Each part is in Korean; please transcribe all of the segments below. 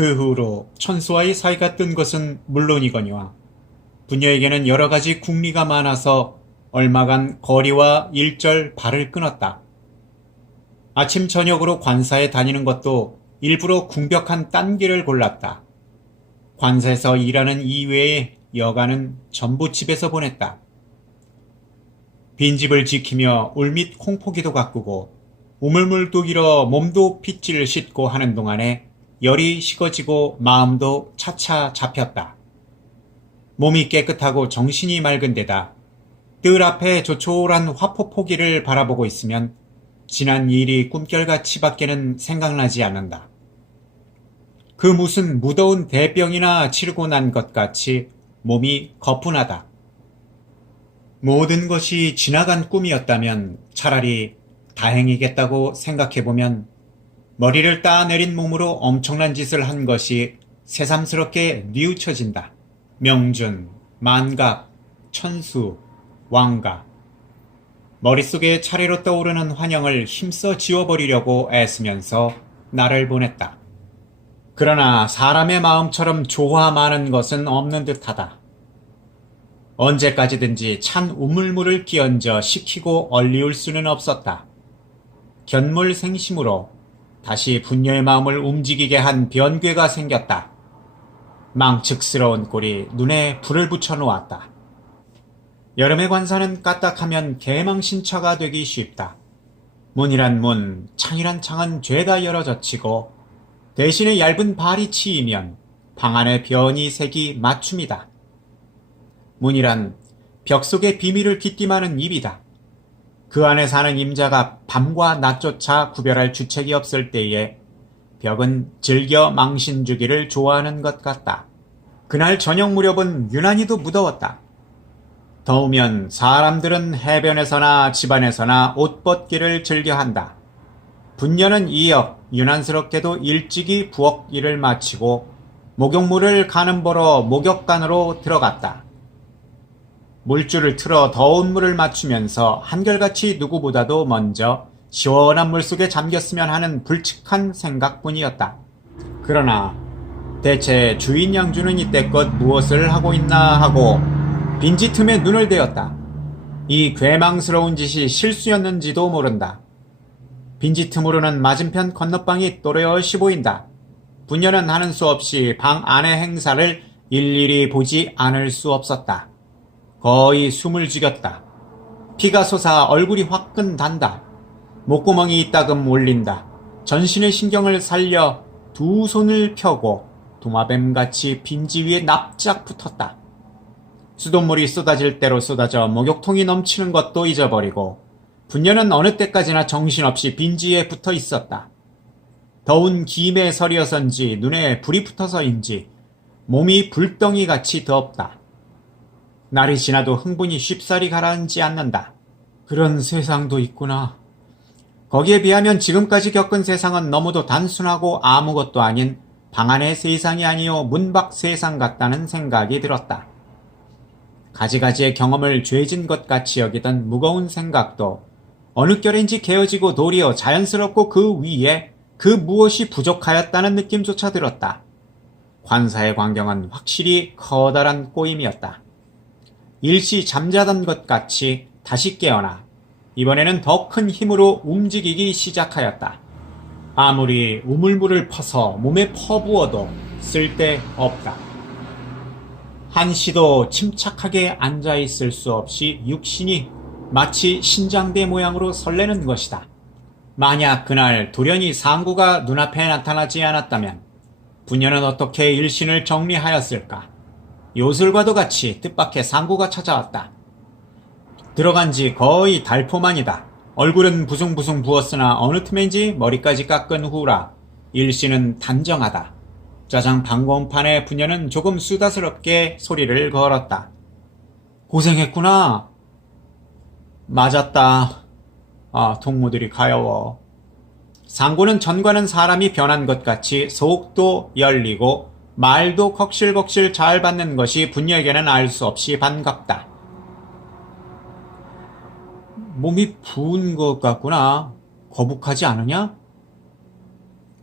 그 후로 천수와의 사이가 뜬 것은 물론이거니와 부녀에게는 여러 가지 궁리가 많아서 얼마간 거리와 일절 발을 끊었다. 아침 저녁으로 관사에 다니는 것도 일부러 궁벽한 딴 길을 골랐다. 관사에서 일하는 이외에 여가는 전부 집에서 보냈다. 빈집을 지키며 울밑 콩포기도 가꾸고 우물물도 길어 몸도 핏질 씻고 하는 동안에 열이 식어지고 마음도 차차 잡혔다. 몸이 깨끗하고 정신이 맑은 데다 뜰 앞에 조촐한 화포 포기를 바라보고 있으면 지난 일이 꿈결같이 밖에는 생각나지 않는다. 그 무슨 무더운 대병이나 치르고 난 것 같이 몸이 거뿐하다. 모든 것이 지나간 꿈이었다면 차라리 다행이겠다고 생각해보면 머리를 따내린 몸으로 엄청난 짓을 한 것이 새삼스럽게 뉘우쳐진다. 명준, 만각, 천수, 왕가. 머릿속에 차례로 떠오르는 환영을 힘써 지워버리려고 애쓰면서 나를 보냈다. 그러나 사람의 마음처럼 조화 많은 것은 없는 듯하다. 언제까지든지 찬 우물물을 끼얹어 식히고 얼리울 수는 없었다. 견물생심으로 다시 분녀의 마음을 움직이게 한 변괴가 생겼다. 망측스러운 꼴이 눈에 불을 붙여 놓았다. 여름의 관사는 까딱하면 개망신처가 되기 쉽다. 문이란 문, 창이란 창은 죄다 열어 젖히고 대신에 얇은 발이 치이면 방 안의 변이 색이 맞춤이다. 문이란 벽 속의 비밀을 깃띠하는 입이다. 그 안에 사는 임자가 밤과 낮조차 구별할 주책이 없을 때에 벽은 즐겨 망신 주기를 좋아하는 것 같다. 그날 저녁 무렵은 유난히도 무더웠다. 더우면 사람들은 해변에서나 집안에서나 옷 벗기를 즐겨한다. 분녀는 이어 유난스럽게도 일찍이 부엌 일을 마치고 목욕물을 가는 보러 목욕간으로 들어갔다. 물줄을 틀어 더운 물을 맞추면서 한결같이 누구보다도 먼저 시원한 물속에 잠겼으면 하는 불측한 생각뿐이었다. 그러나 대체 주인 양주는 이때껏 무엇을 하고 있나 하고 빈지 틈에 눈을 대었다. 이 괴망스러운 짓이 실수였는지도 모른다. 빈지 틈으로는 맞은편 건너방이 또렷이 보인다. 부녀는 하는 수 없이 방 안의 행사를 일일이 보지 않을 수 없었다. 거의 숨을 죽였다. 피가 솟아 얼굴이 화끈 단다. 목구멍이 이따금 올린다. 전신의 신경을 살려 두 손을 펴고 도마뱀같이 빈지 위에 납작 붙었다. 수돗물이 쏟아질 대로 쏟아져 목욕통이 넘치는 것도 잊어버리고 분녀는 어느 때까지나 정신없이 빈지에 붙어 있었다. 더운 김에 서리어서인지 눈에 불이 붙어서인지 몸이 불덩이 같이 덥다. 날이 지나도 흥분이 쉽사리 가라앉지 않는다. 그런 세상도 있구나. 거기에 비하면 지금까지 겪은 세상은 너무도 단순하고 아무것도 아닌 방 안의 세상이 아니요 문밖 세상 같다는 생각이 들었다. 가지가지의 경험을 죄진 것 같이 여기던 무거운 생각도 어느 결인지 개어지고 도리어 자연스럽고 그 위에 그 무엇이 부족하였다는 느낌조차 들었다. 관사의 광경은 확실히 커다란 꼬임이었다. 일시 잠자던 것 같이 다시 깨어나 이번에는 더 큰 힘으로 움직이기 시작하였다. 아무리 우물물을 퍼서 몸에 퍼부어도 쓸데없다. 한시도 침착하게 앉아 있을 수 없이 육신이 마치 신장대 모양으로 설레는 것이다. 만약 그날 돌연히 상구가 눈앞에 나타나지 않았다면 부녀는 어떻게 일신을 정리하였을까? 요술과도 같이 뜻밖의 상구가 찾아왔다. 들어간 지 거의 달포만이다. 얼굴은 부숭부숭 부었으나 어느 틈엔지 머리까지 깎은 후라 일신은 단정하다. 짜장 방공판의 부녀는 조금 수다스럽게 소리를 걸었다. 고생했구나. 맞았다. 아, 동무들이 가여워. 상구는 전과는 사람이 변한 것 같이 속도 열리고 말도 걱실걱실 잘 받는 것이 분녀에게는 알 수 없이 반갑다. 몸이 부은 것 같구나. 거북하지 않으냐?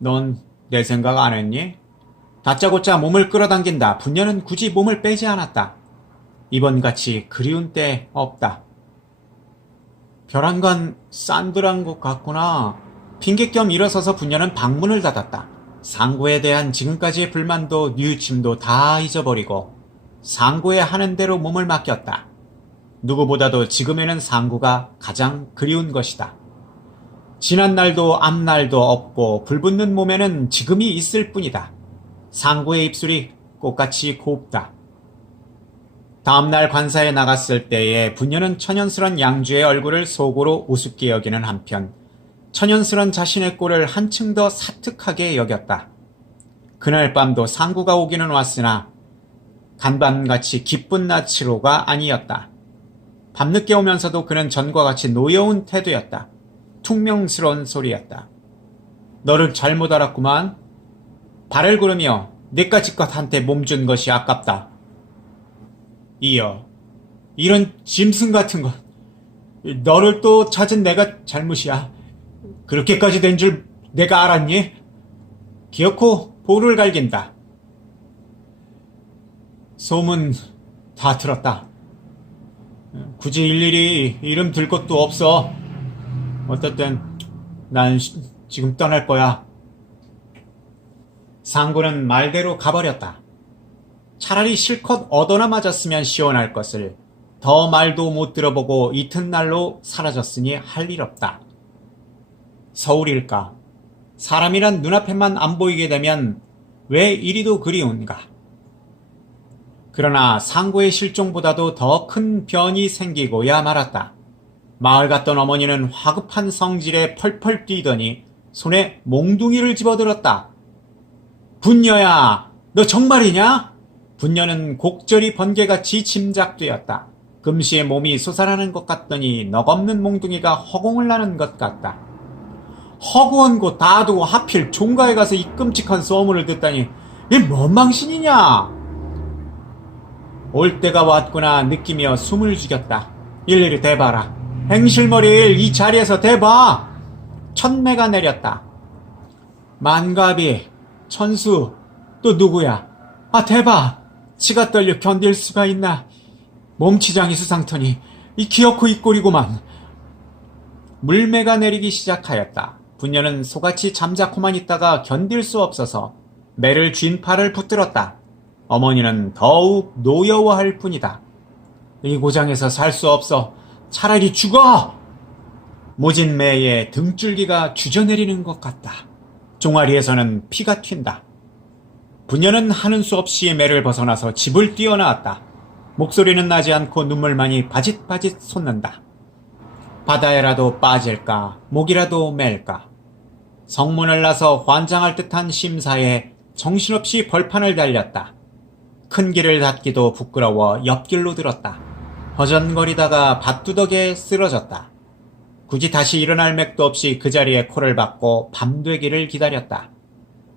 넌 내 생각 안 했니? 다짜고짜 몸을 끌어당긴다. 분녀는 굳이 몸을 빼지 않았다. 이번같이 그리운 때 없다. 벼랑간 싼들한 것 같구나. 핑계 겸 일어서서 분녀는 방문을 닫았다. 상구에 대한 지금까지의 불만도 뉘우침도 다 잊어버리고 상구의 하는 대로 몸을 맡겼다. 누구보다도 지금에는 상구가 가장 그리운 것이다. 지난 날도 앞날도 없고 불붙는 몸에는 지금이 있을 뿐이다. 상구의 입술이 꽃같이 곱다. 다음날 관사에 나갔을 때에 부녀는 천연스런 양주의 얼굴을 속으로 우습게 여기는 한편 천연스런 자신의 꼴을 한층 더 사특하게 여겼다. 그날 밤도 상구가 오기는 왔으나 간밤같이 기쁜 나치로가 아니었다. 밤늦게 오면서도 그는 전과 같이 노여운 태도였다. 퉁명스러운 소리였다. 너를 잘못 알았구만. 발을 구르며 내까지껏 한테 몸준 것이 아깝다. 이어 이런 짐승 같은 것 너를 또 찾은 내가 잘못이야. 그렇게까지 된 줄 내가 알았니? 기어코 볼을 갈긴다. 소문 다 들었다. 굳이 일일이 이름 들 것도 없어. 어쨌든 난 시- 지금 떠날 거야. 상구는 말대로 가버렸다. 차라리 실컷 얻어나 맞았으면 시원할 것을 더 말도 못 들어보고 이튿날로 사라졌으니 할 일 없다. 서울일까? 사람이란 눈앞에만 안 보이게 되면 왜 이리도 그리운가? 그러나 상구의 실종보다도 더 큰 변이 생기고야 말았다. 마을 갔던 어머니는 화급한 성질에 펄펄 뛰더니 손에 몽둥이를 집어들었다. 분녀야, 너 정말이냐? 분녀는 곡절이 번개같이 짐작되었다. 금시에 몸이 솟아나는 것 같더니 넋없는 몽둥이가 허공을 나는 것 같다. 허구한 곳 다 두고 하필 종가에 가서 이 끔찍한 소문을 듣다니 이뭔 망신이냐? 올 때가 왔구나 느끼며 숨을 죽였다. 일일이 대봐라. 행실머리일 이 자리에서 대봐. 천매가 내렸다. 만갑이, 천수, 또 누구야? 아, 대봐. 치가 떨려 견딜 수가 있나? 몸치장이 수상터니 이 기어코 이 꼴이구만. 물매가 내리기 시작하였다. 분녀는 소같이 잠자코만 있다가 견딜 수 없어서 매를 쥔 팔을 붙들었다. 어머니는 더욱 노여워할 뿐이다. 이 고장에서 살 수 없어. 차라리 죽어! 모진 매에 등줄기가 주저내리는 것 같다. 종아리에서는 피가 튄다. 부녀는 하는 수 없이 매를 벗어나서 집을 뛰어나왔다. 목소리는 나지 않고 눈물만이 바짓바짓 솟는다. 바다에라도 빠질까, 목이라도 맬까. 성문을 나서 환장할 듯한 심사에 정신없이 벌판을 달렸다. 큰 길을 닫기도 부끄러워 옆길로 들었다. 허전거리다가 밭두덕에 쓰러졌다. 굳이 다시 일어날 맥도 없이 그 자리에 코를 박고 밤 되기를 기다렸다.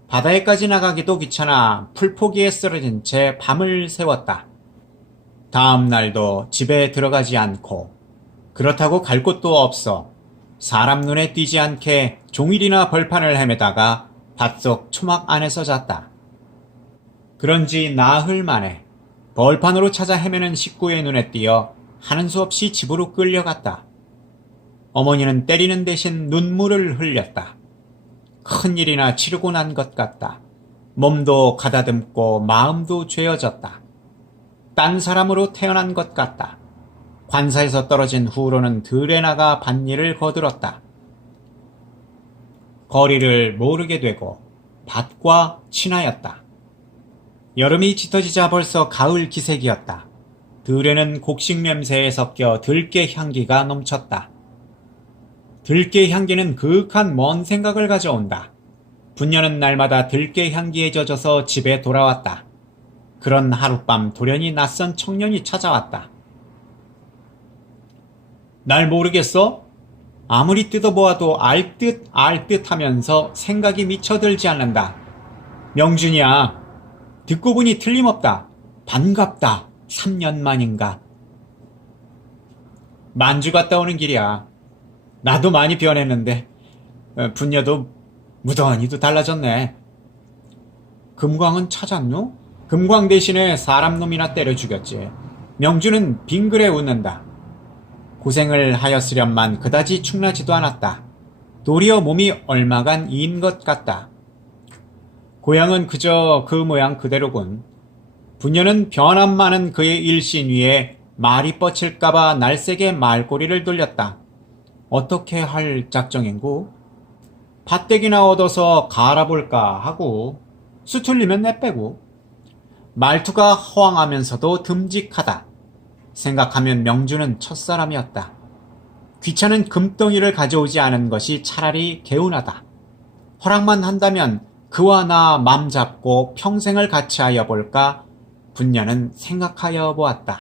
바다에까지 나가기도 귀찮아 풀포기에 쓰러진 채 밤을 새웠다. 다음 날도 집에 들어가지 않고 그렇다고 갈 곳도 없어 사람 눈에 띄지 않게 종일이나 벌판을 헤매다가 밭속 초막 안에서 잤다. 그런지 나흘 만에 벌판으로 찾아 헤매는 식구의 눈에 띄어 하는 수 없이 집으로 끌려갔다. 어머니는 때리는 대신 눈물을 흘렸다. 큰일이나 치르고 난 것 같다. 몸도 가다듬고 마음도 죄어졌다. 딴 사람으로 태어난 것 같다. 관사에서 떨어진 후로는 들에 나가 밭일을 거들었다. 거리를 모르게 되고 밭과 친하였다. 여름이 짙어지자 벌써 가을 기색이었다. 들에는 곡식 냄새에 섞여 들깨 향기가 넘쳤다. 들깨 향기는 그윽한 먼 생각을 가져온다. 분녀는 날마다 들깨 향기에 젖어서 집에 돌아왔다. 그런 하룻밤 돌연히 낯선 청년이 찾아왔다. 날 모르겠어? 아무리 뜯어보아도 알 듯 알 듯 하면서 생각이 미쳐 들지 않는다. 명준이야. 듣고 보니 틀림없다. 반갑다. 3년 만인가. 만주 갔다 오는 길이야. 나도 많이 변했는데 어, 분녀도 무던히도 달라졌네. 금광은 찾았노? 금광 대신에 사람 놈이나 때려 죽였지. 명주는 빙그레 웃는다. 고생을 하였으련만 그다지 충나지도 않았다. 도리어 몸이 얼마간 이인 것 같다. 고향은 그저 그 모양 그대로군. 부녀는 변함 많은 그의 일신 위에 말이 뻗칠까봐 날쌔게 말꼬리를 돌렸다. 어떻게 할 작정인고? 밭대기나 얻어서 갈아볼까 하고 수틀리면 내빼고 말투가 허황하면서도 듬직하다. 생각하면 명주는 첫사람이었다. 귀찮은 금덩이를 가져오지 않은 것이 차라리 개운하다. 허락만 한다면 그와 나 맘 잡고 평생을 같이 하여 볼까 분녀는 생각하여 보았다.